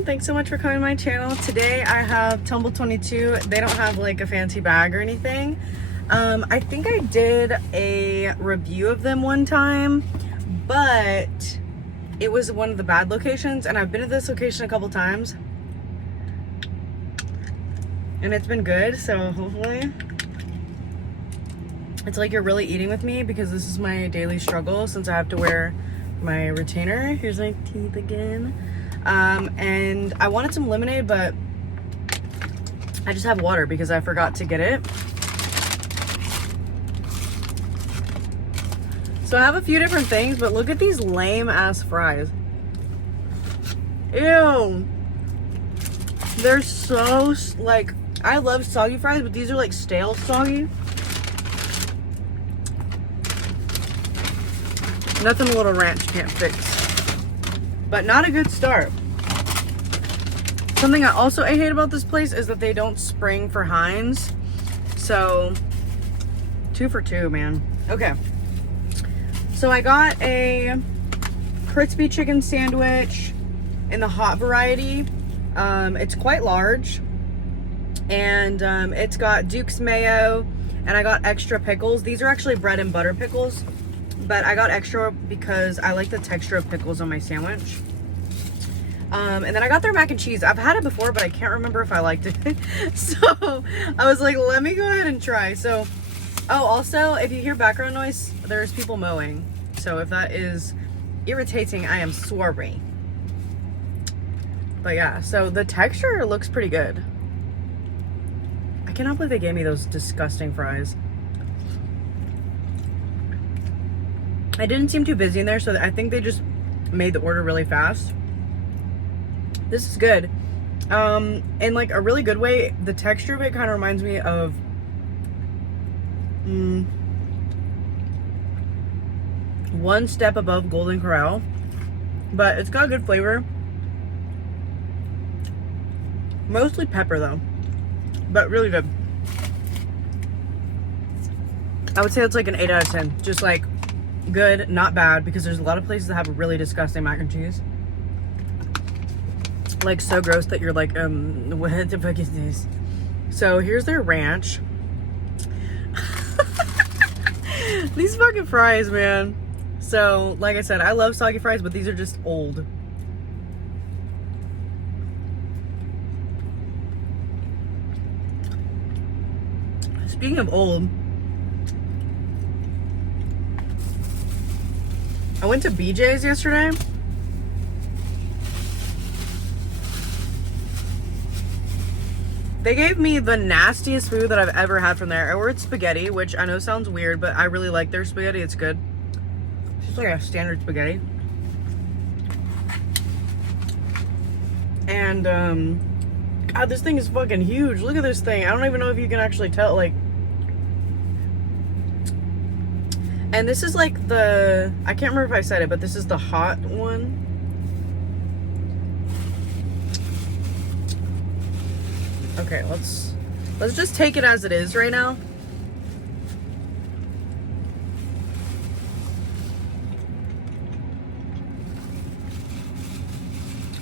everyone, thanks so much for coming to my channel. Today I have Tumbl22. They don't have like a fancy bag or anything. I think I did a review of them one time, but it was one of the bad locations, and I've been to this location a couple times and it's been good, so hopefully it's like you're really eating with me, because this is my daily struggle since I have to wear my retainer. Here's my teeth again. And I wanted some lemonade, but I just have water because I forgot to get it. So I have a few different things, but look at these lame ass fries. Ew. They're so, like, I love soggy fries, but these are like stale soggy. Nothing a little ranch can't fix. But not a good start. Something I also hate about this place is that they don't spring for Heinz. So 2 for 2, man. Okay. So I got a crispy chicken sandwich in the hot variety. It's quite large, and it's got Duke's mayo, and I got extra pickles. These are actually bread and butter pickles, but I got extra because I like the texture of pickles on my sandwich. And then I got their mac and cheese. I've had it before, but I can't remember if I liked it. So I was like, let me go ahead and try. So, oh, also, if you hear background noise, there's people mowing. So if that is irritating, I am sorry. But yeah, so the texture looks pretty good. I cannot believe they gave me those disgusting fries. I didn't seem too busy in there, so I think they just made the order really fast. This is good. In like a really good way. The texture of it kind of reminds me of one step above Golden Corral, but it's got a good flavor. Mostly pepper though, but really good. I would say it's like an 8 out of 10. Just like good, not bad, because there's a lot of places that have really disgusting mac and cheese. Like so gross that you're like, what the fuck is this? So here's their ranch. These fucking fries, man. So like I said, I love soggy fries, but these are just old. Speaking of old, I went to BJ's yesterday. They gave me the nastiest food that I've ever had from there. I ordered spaghetti, which I know sounds weird, but I really like their spaghetti. It's good. It's just like a standard spaghetti. And, God, this thing is fucking huge. Look at this thing. I don't even know if you can actually tell, like. And this is like the, I can't remember if I said it, but this is the hot one. Okay, let's just take it as it is right now.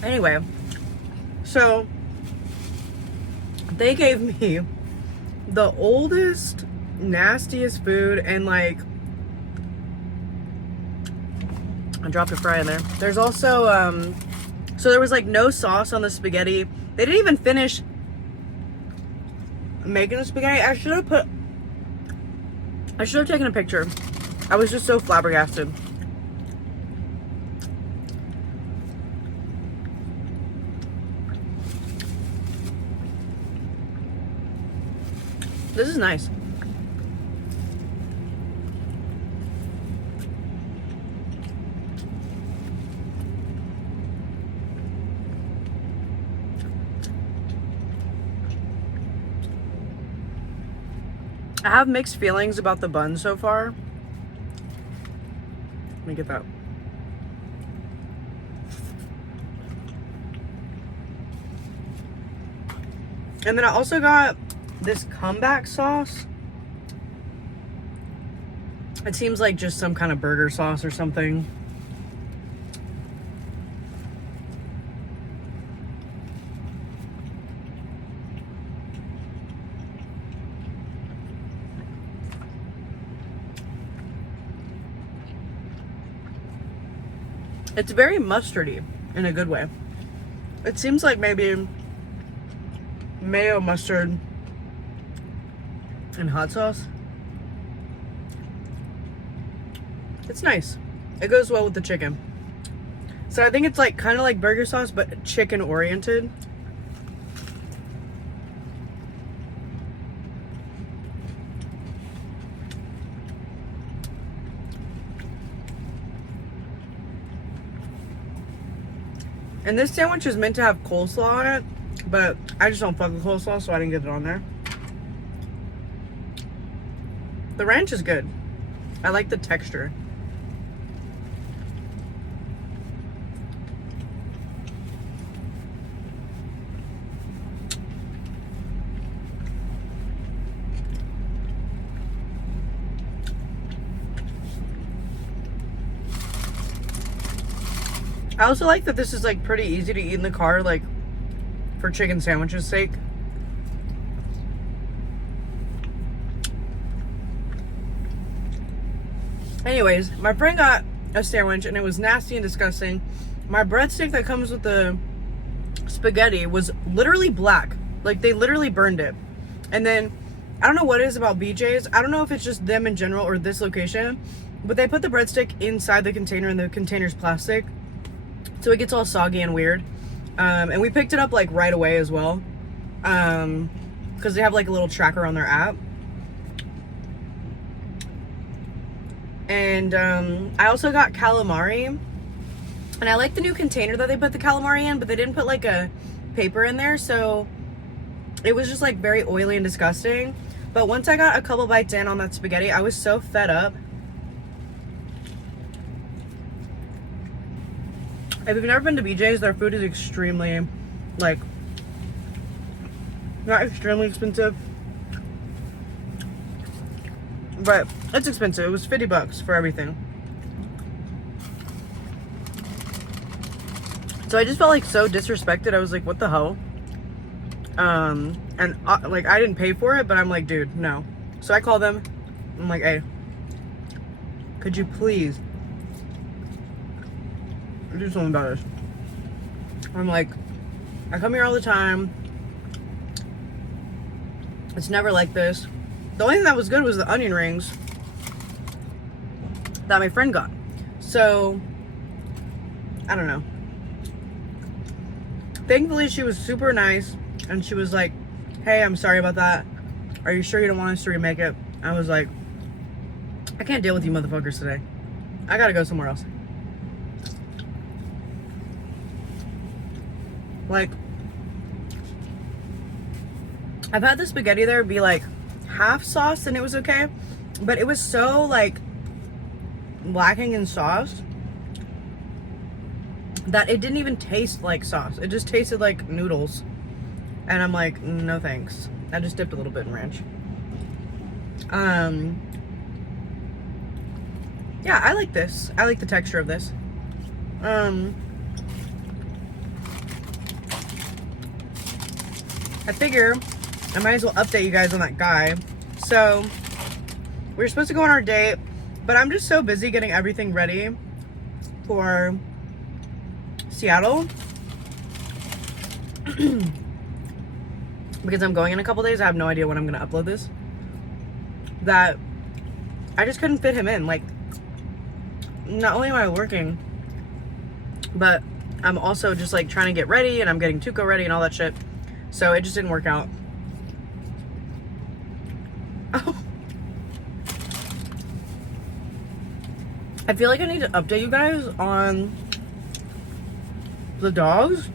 Anyway, so they gave me the oldest, nastiest food, and like, I dropped a fry in there. There's also, so there was like no sauce on the spaghetti. They didn't even finish making the spaghetti. I should have taken a picture. I was just so flabbergasted. This is nice. I have mixed feelings about the bun so far. Let me get that. And then I also got this comeback sauce. It seems like just some kind of burger sauce or something. It's very mustardy in a good way. It seems like maybe mayo, mustard, and hot sauce. It's nice. It goes well with the chicken. So I think it's like kind of like burger sauce, but chicken oriented. And this sandwich is meant to have coleslaw on it, but I just don't fuck with coleslaw, so I didn't get it on there. The ranch is good. I like the texture. I also like that this is like pretty easy to eat in the car, like for chicken sandwiches sake. Anyways, my friend got a sandwich and it was nasty and disgusting. My breadstick that comes with the spaghetti was literally black. Like they literally burned it. And then I don't know what it is about BJ's. I don't know if it's just them in general or this location, but they put the breadstick inside the container and the container's plastic. So it gets all soggy and weird. And we picked it up like right away as well. Because they have like a little tracker on their app. And I also got calamari. And I like the new container that they put the calamari in, but they didn't put like a paper in there. So it was just like very oily and disgusting. But once I got a couple bites in on that spaghetti, I was so fed up. If you've never been to BJ's, their food is extremely, like, not extremely expensive, but it's expensive. It was $50 for everything. So I just felt like so disrespected. I was like, what the hell? Like, I didn't pay for it, but I'm like, dude, no. So I called them. I'm like, hey, could you please do something about this? I'm like, I come here all the time. It's never like this. The only thing that was good was the onion rings that my friend got. So, I don't know. Thankfully, she was super nice. And she was like, hey, I'm sorry about that. Are you sure you don't want us to remake it? I was like, I can't deal with you motherfuckers today. I gotta go somewhere else. Like, I've had the spaghetti there be like half sauce and it was okay, but it was so like lacking in sauce that it didn't even taste like sauce. It just tasted like noodles. And I'm like, no thanks. I just dipped a little bit in ranch. Yeah, I like this. I like the texture of this. I figure I might as well update you guys on that guy. So, we were supposed to go on our date, but I'm just so busy getting everything ready for Seattle. Because I'm going in a couple days. I have no idea when I'm going to upload this. That I just couldn't fit him in. Like, not only am I working, but I'm also just like trying to get ready, and I'm getting Tuco ready and all that shit. So it just didn't work out. Oh. I feel like I need to update you guys on the dogs.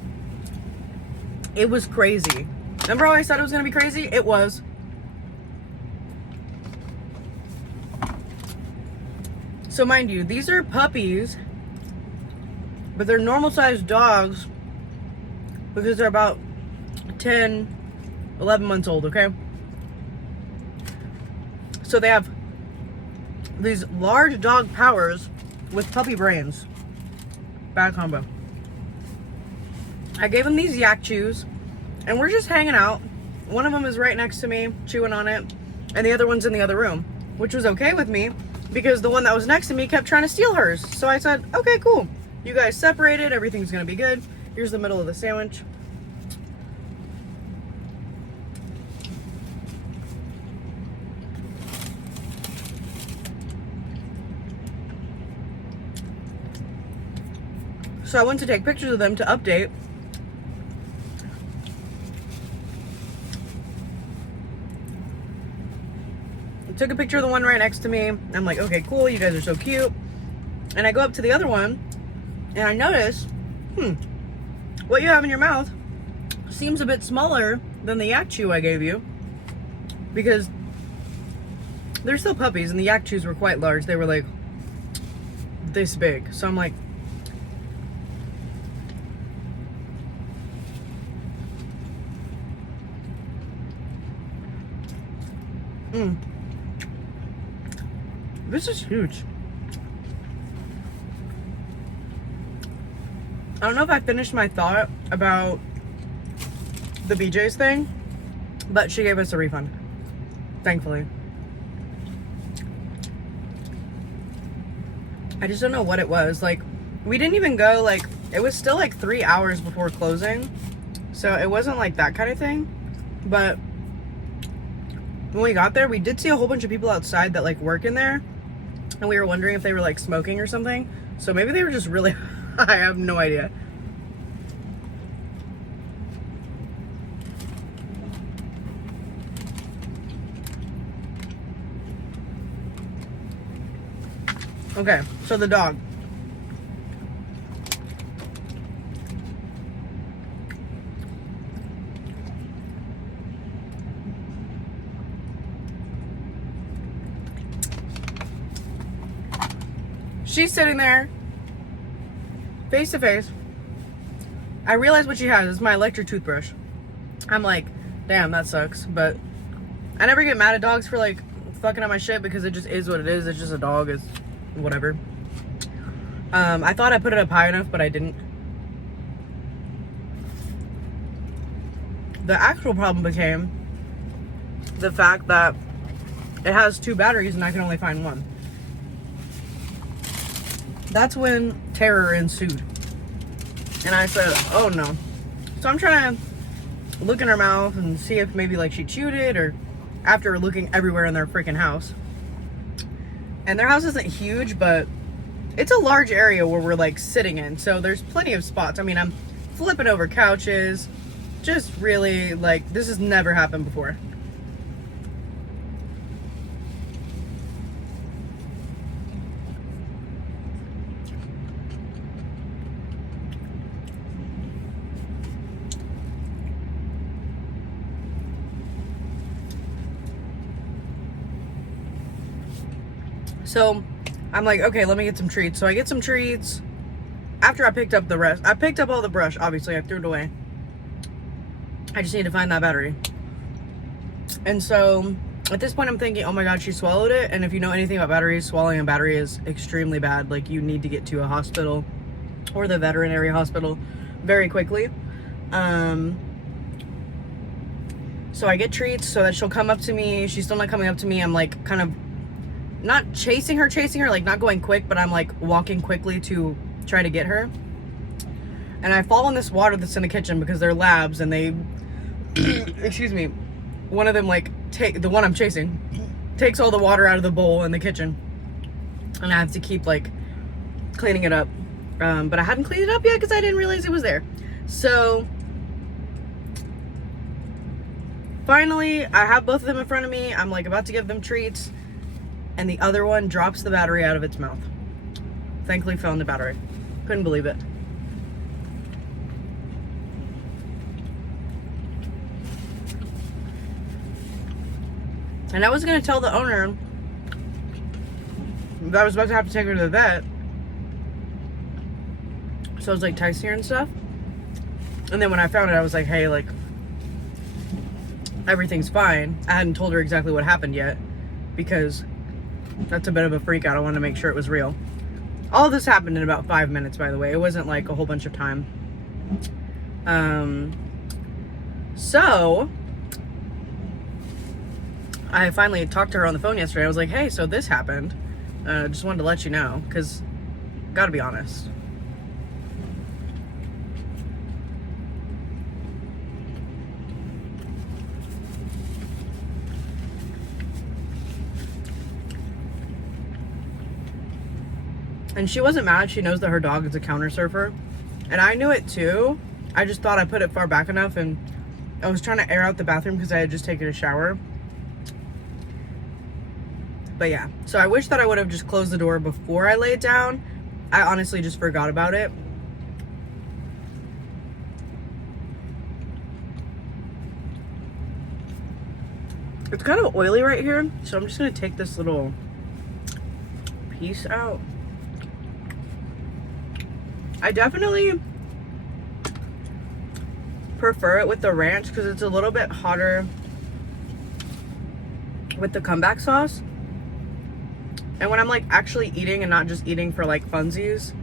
It was crazy. Remember how I said it was going to be crazy? It was. So mind you, these are puppies, but they're normal sized dogs because they're about 10, 11 months old, okay? So they have these large dog powers with puppy brains. Bad combo. I gave them these yak chews, and we're just hanging out. One of them is right next to me, chewing on it, and the other one's in the other room, which was okay with me because the one that was next to me kept trying to steal hers. So I said, okay, cool. You guys separated, everything's gonna be good. Here's the middle of the sandwich. So I went to take pictures of them to update. I took a picture of the one right next to me. I'm like, okay, cool, you guys are so cute. And I go up to the other one, and I notice, what you have in your mouth seems a bit smaller than the yak chew I gave you. Because they're still puppies, and the yak chews were quite large. They were like this big. So I'm like, this is huge. I don't know if I finished my thought about the BJ's thing, but she gave us a refund, thankfully. I just don't know what it was. Like, we didn't even go, like, it was still like 3 hours before closing, so it wasn't like that kind of thing. But when we got there, we did see a whole bunch of people outside that like work in there, and we were wondering if they were like smoking or something. So maybe they were just really I have no idea. Okay, so the dog. She's sitting there, face to face. I realize what she has. It's my electric toothbrush. I'm like, damn, that sucks. But I never get mad at dogs for like fucking up my shit because it just is what it is. It's just a dog. It's whatever. I thought I put it up high enough, but I didn't. The actual problem became the fact that it has 2 batteries and I can only find one. That's when terror ensued. And I said, oh no. So I'm trying to look in her mouth and see if maybe like she chewed it, or after looking everywhere in their freaking house. And their house isn't huge, but it's a large area where we're like sitting in. So there's plenty of spots. I mean, I'm flipping over couches. Just really like, this has never happened before. So I'm like, okay, let me get some treats. So I get some treats. After I picked up the rest, I picked up all the brush. Obviously, I threw it away. I just need to find that battery. And so at this point, I'm thinking, oh my God, she swallowed it. And if you know anything about batteries, swallowing a battery is extremely bad. Like, you need to get to a hospital or the veterinary hospital very quickly. So I get treats so that she'll come up to me. She's still not coming up to me. I'm like kind of not chasing her, like not going quick, but I'm like walking quickly to try to get her. And I fall in this water that's in the kitchen because they're labs, and they, excuse me, one of them like the one I'm chasing takes all the water out of the bowl in the kitchen, and I have to keep like cleaning it up. But I hadn't cleaned it up yet because I didn't realize it was there. So finally, I have both of them in front of me. I'm like about to give them treats, and the other one drops the battery out of its mouth. Thankfully found the battery. Couldn't believe it. And I was gonna tell the owner that I was about to have to take her to the vet. So I was like texting her and stuff. And then when I found it, I was like, hey, like, everything's fine. I hadn't told her exactly what happened yet because that's a bit of a freak out. I wanted to make sure it was real. All of this happened in about 5 minutes, by the way. It wasn't like a whole bunch of time. So I finally talked to her on the phone yesterday. I was like, hey, so this happened. Just wanted to let you know, because gotta be honest. And she wasn't mad. She knows that her dog is a counter surfer. And I knew it too. I just thought I put it far back enough, and I was trying to air out the bathroom because I had just taken a shower. But yeah, so I wish that I would have just closed the door before I laid down. I honestly just forgot about it. It's kind of oily right here, so I'm just gonna take this little piece out. I definitely prefer it with the ranch because it's a little bit hotter with the comeback sauce. And when I'm like actually eating and not just eating for like funsies,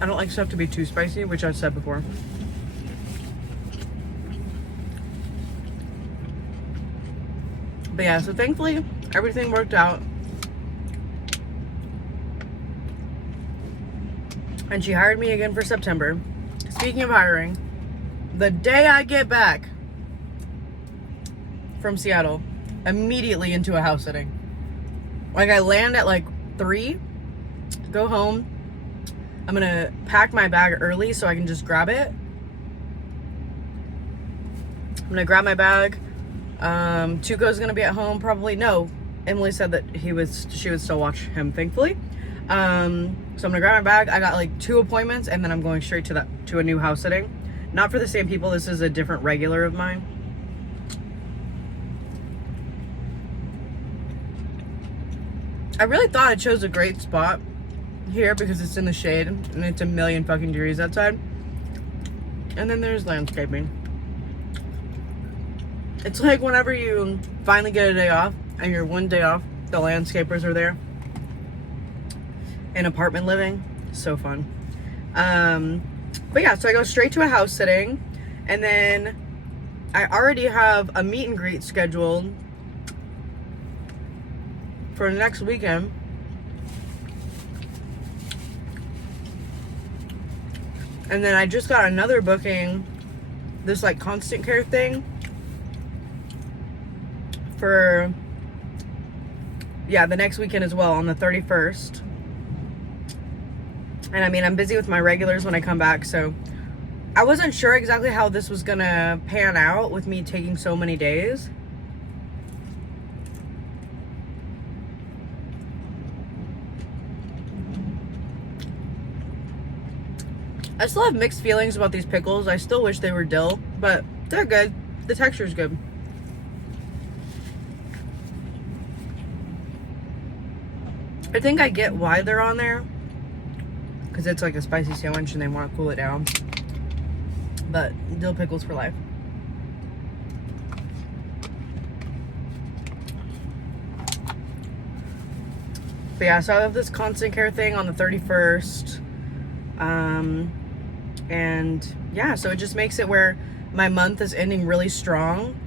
I don't like stuff to be too spicy, which I've said before. But yeah, so thankfully everything worked out. And she hired me again for September. Speaking of hiring, the day I get back from Seattle, immediately into a house sitting. Like I land at like 3, go home. I'm gonna pack my bag early so I can just grab it. I'm gonna grab my bag. Tuco's gonna be at home probably. No, Emily said that she would still watch him, thankfully. So I'm gonna grab my bag. I got like 2 appointments, and then I'm going straight to a new house sitting. Not for the same people. This is a different regular of mine. I really thought I chose a great spot here because it's in the shade and it's a million fucking degrees outside. And then there's landscaping. It's like whenever you finally get a day off and you're one day off, the landscapers are there. In apartment living, so fun. But yeah, so I go straight to a house sitting, and then I already have a meet and greet scheduled for next weekend. And then I just got another booking, this like constant care thing for, yeah, the next weekend as well, on the 31st. And I mean, I'm busy with my regulars when I come back, so I wasn't sure exactly how this was gonna pan out with me taking so many days. I still have mixed feelings about these pickles. I still wish they were dill, but they're good. The texture's good. I think I get why they're on there, because it's like a spicy sandwich and they want to cool it down. But dill pickles for life. But yeah, so I have this constant care thing on the 31st. And yeah, so it just makes it where my month is ending really strong.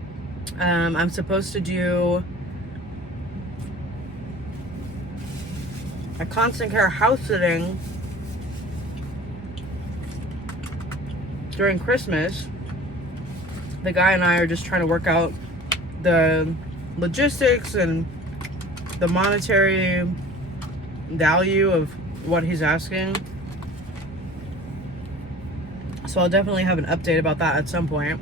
I'm supposed to do a constant care house sitting during Christmas. The guy and I are just trying to work out the logistics and the monetary value of what he's asking. So I'll definitely have an update about that at some point.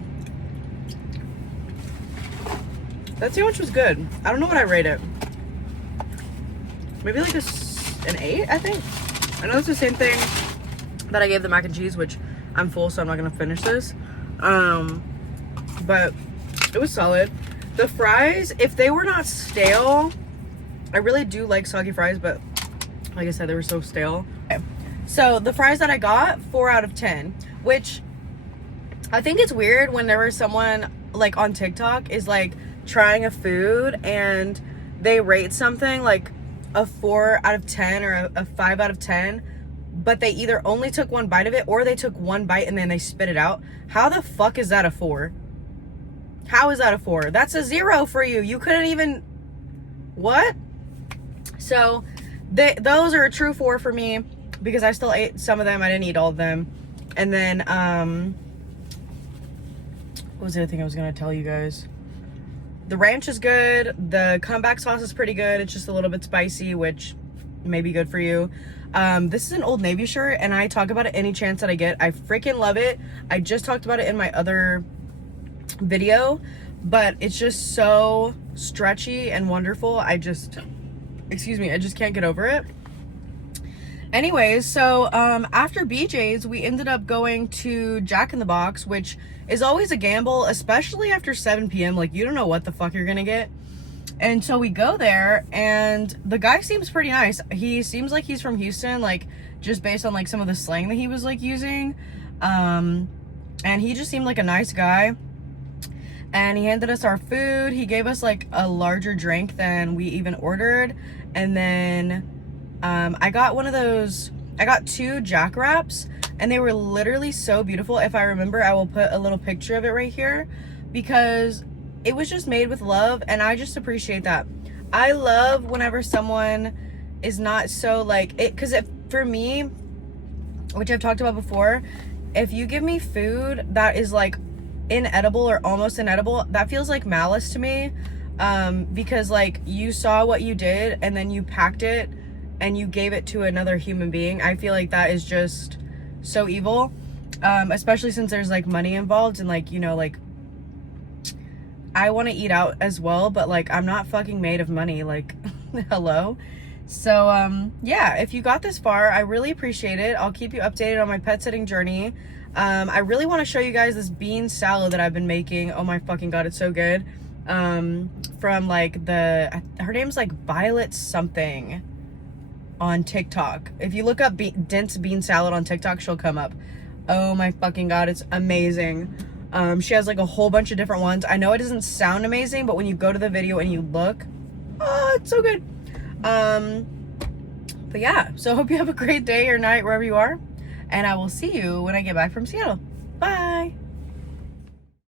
That sandwich was good. I don't know what I rate it. Maybe like an 8, I think. I know it's the same thing that I gave the mac and cheese, which I'm full, so I'm not gonna finish this. But it was solid. The fries, if they were not stale, I really do like soggy fries, but like I said, they were so stale. Okay. So the fries that I got, 4 out of 10, which I think it's weird whenever someone like on TikTok is like trying a food and they rate something like a 4 out of 10 or a 5 out of 10, but they either only took one bite of it or they took one bite and then they spit it out. How the fuck is that a 4? How is that a 4? That's a 0 for you. You couldn't even, what? So those are a true 4 for me because I still ate some of them. I didn't eat all of them. And then what was the other thing I was gonna tell you guys? The ranch is good. The comeback sauce is pretty good. It's just a little bit spicy, which may be good for you. This is an Old Navy shirt, and I talk about it any chance that I get. I freaking love it. I just talked about it in my other video, but it's just so stretchy and wonderful. I just can't get over it. Anyways, so after BJ's, we ended up going to Jack in the Box, which is always a gamble, especially after 7 p.m. Like, you don't know what the fuck you're gonna get. And so we go there, and the guy seems pretty nice. He seems like he's from Houston, like, just based on, like, some of the slang that he was, like, using. And he just seemed like a nice guy. And he handed us our food. He gave us, like, a larger drink than we even ordered. And then I got I got 2 Jack wraps, and they were literally so beautiful. If I remember, I will put a little picture of it right here, because it was just made with love, and I just appreciate that. I love whenever someone is not so, like, because for me, which I've talked about before, if you give me food that is, like, inedible or almost inedible, that feels like malice to me, because, like, you saw what you did, and then you packed it, and you gave it to another human being. I feel like that is just so evil, especially since there's, like, money involved, and, like, you know, like, I want to eat out as well, but, like, I'm not fucking made of money, like, hello. So, yeah, if you got this far, I really appreciate it. I'll keep you updated on my pet sitting journey. I really want to show you guys this bean salad that I've been making. Oh my fucking God, it's so good. From, like, her name's, like, Violet something on TikTok. If you look up dense bean salad on TikTok, she'll come up. Oh my fucking God, it's amazing. She has, like, a whole bunch of different ones. I know it doesn't sound amazing, but when you go to the video and you look, oh, it's so good. But yeah, so I hope you have a great day or night wherever you are, and I will see you when I get back from Seattle. Bye.